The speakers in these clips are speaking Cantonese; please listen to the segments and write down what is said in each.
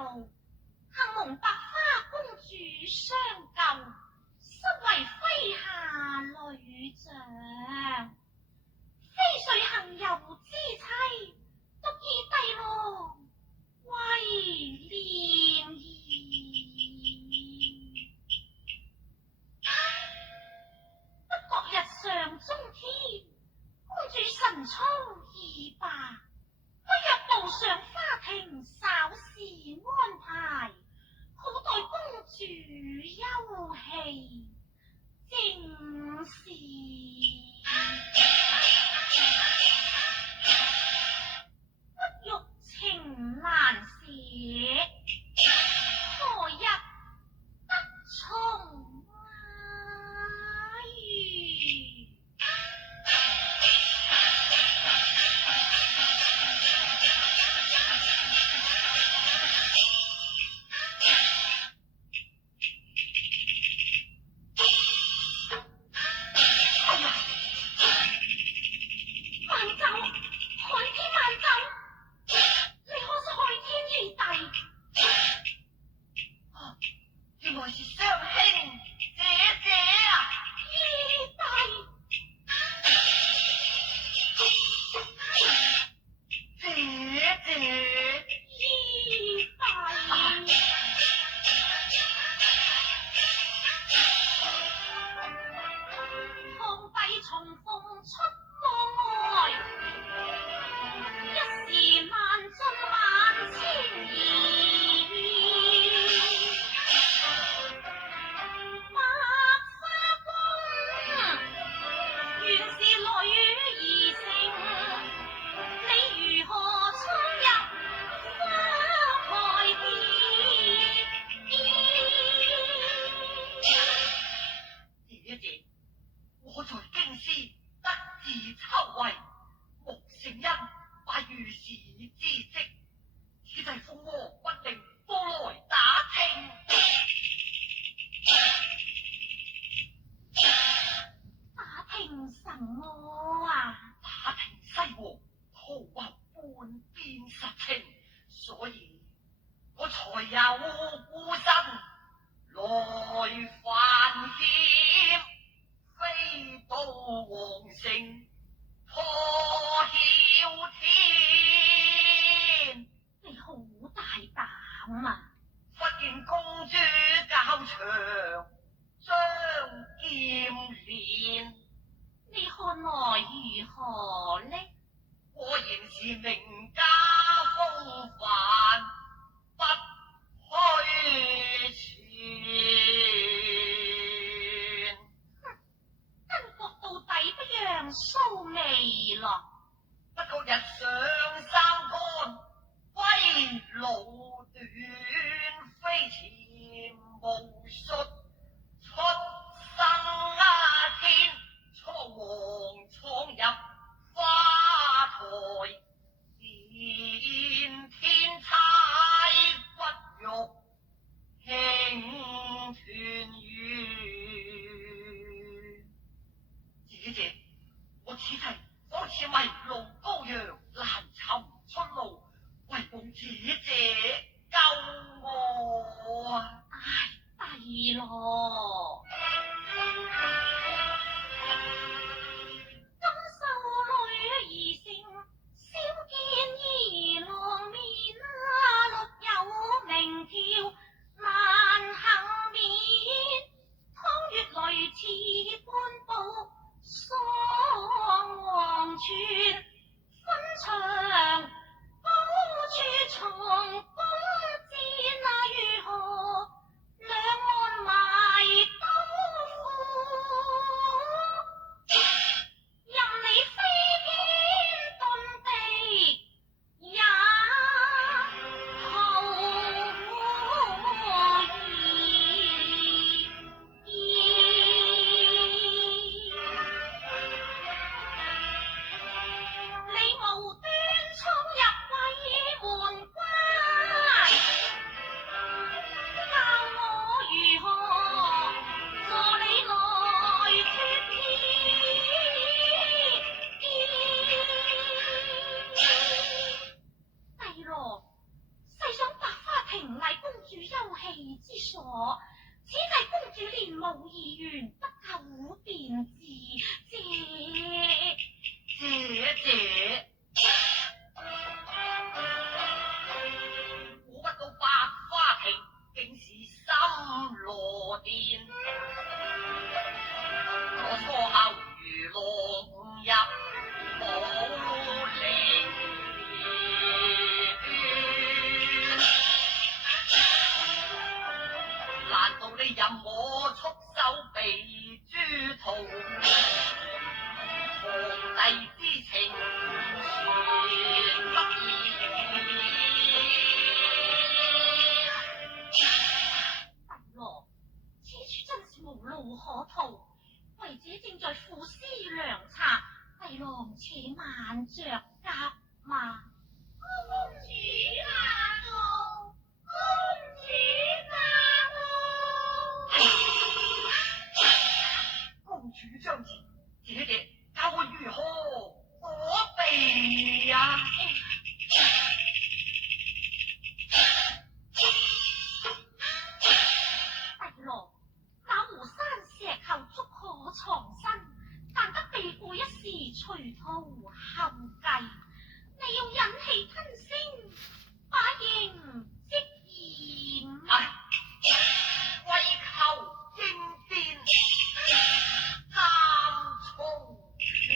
路，幸蒙白花公主相救，身為麾下女將，非誰行遊之妻，獨以帝王為憐兒。不覺日上中天，公主神操已罷，不若步上花庭，稍事安排，好待公主休憩正事。不欲情難捨，何日得重遇？老議員不夠便字，姐，估不到百花亭竟是心羅殿，我初後如龍入武陵，難道你任我束手被諸徒？皇帝之情全不義，帝郎，此處真是無路可逃，為者正在苦思良策，帝郎且慢着急嘛。公主駕到，公主駕到。公主將至，姐姐教我如何躲避呀？帝郎，那湖山石後足可藏身，但得避過一時，隨途後繼。你要忍氣吞聲，把刑即嚴。為求應變，貪從處。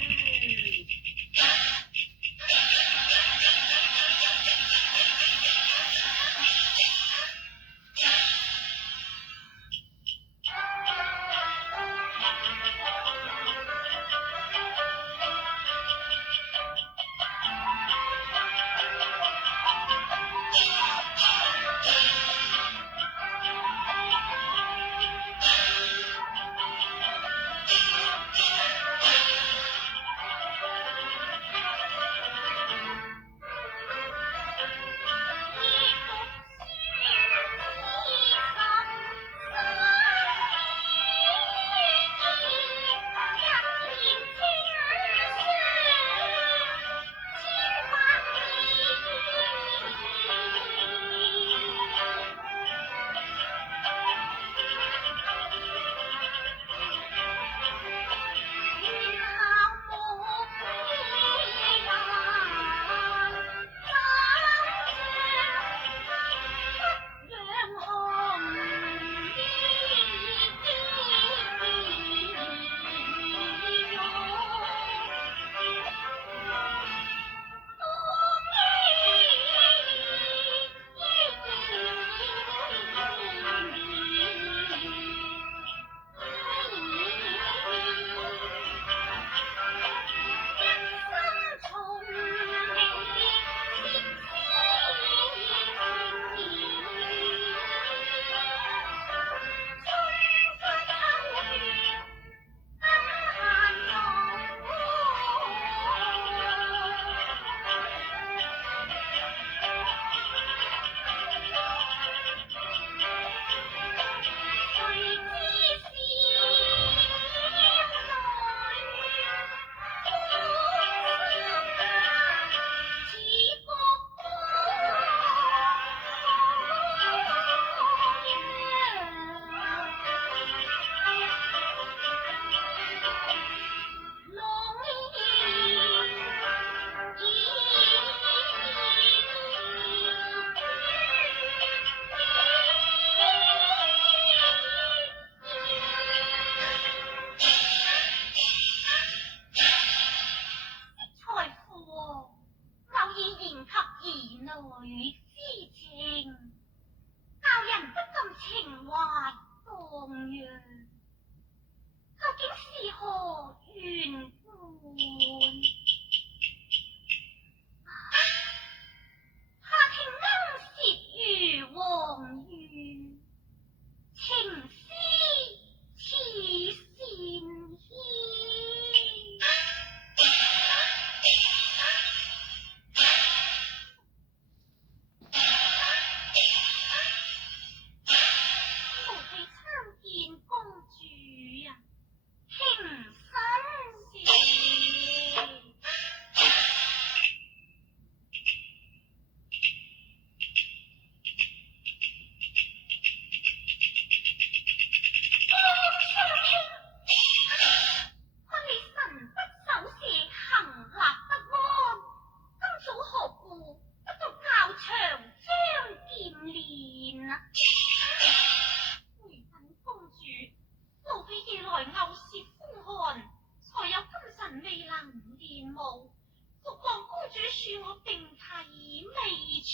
恕我並體未全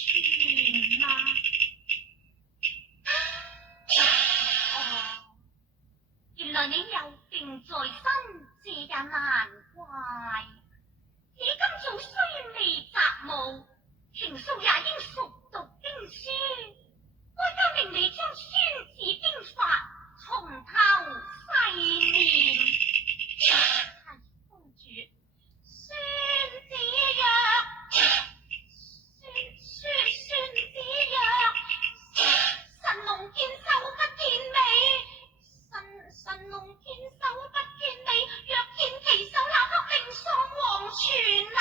啊！哦，原來你有病在身，這也難怪。而今早雖未習武，平素也應熟讀經書。哀家命你將《孫子兵法》從頭細練。係公主，孫子曰：孫子曰，神龍見首不見尾，神龍見首不見尾，若見其首，立刻命喪黃泉啊！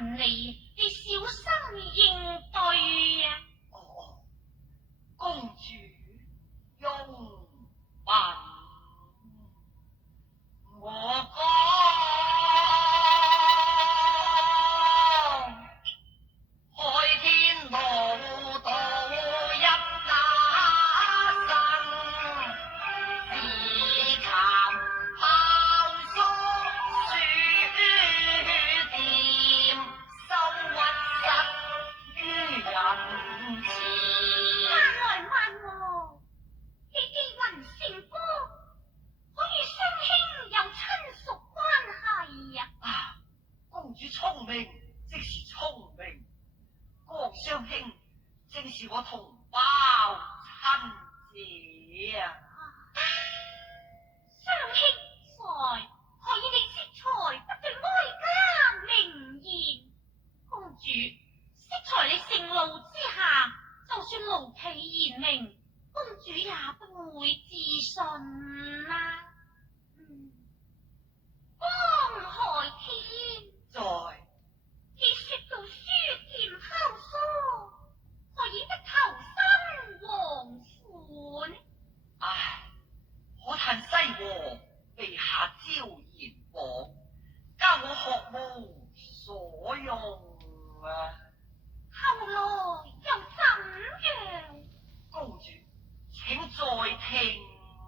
問你小心應對啊！哦，公主用問我講，開天路道一打神，自尋拋宿書店，收屈失於人前。慢來，你既雲成歌，可與雙兄有親屬關係呀！啊，公主聰明，即是聰明。郭雙兄正是我同胞親姐啊！雙兄在，何以你適才不對哀家明言？公主，適才你盛怒之下，就算勞其言明，公主也不會自信啊！江海天在，既說到書劍拋疏，何以不投身皇款？唉，可嘆西和被下招賢訪，教我學無所用啊！後來又怎樣？公主，請再聽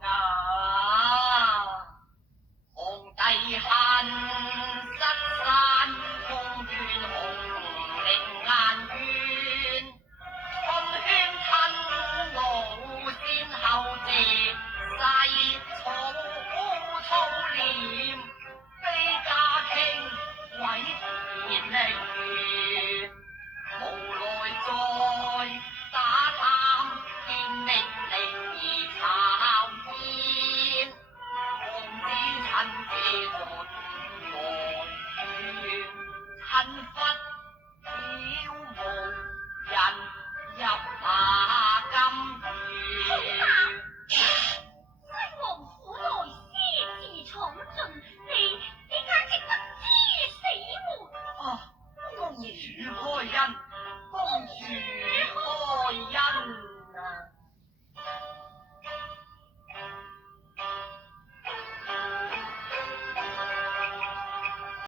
啊！皇帝恨失山，空斷紅菱顏絹，春圈親路先後謝，細草粗簾，悲家傾毀田園，無奈再打探，見命令而參見，王子親自進來勸，親忽曉無人入那金園。西王府來私自闖進，你簡直不知死活！啊，公主開恩，公主開恩。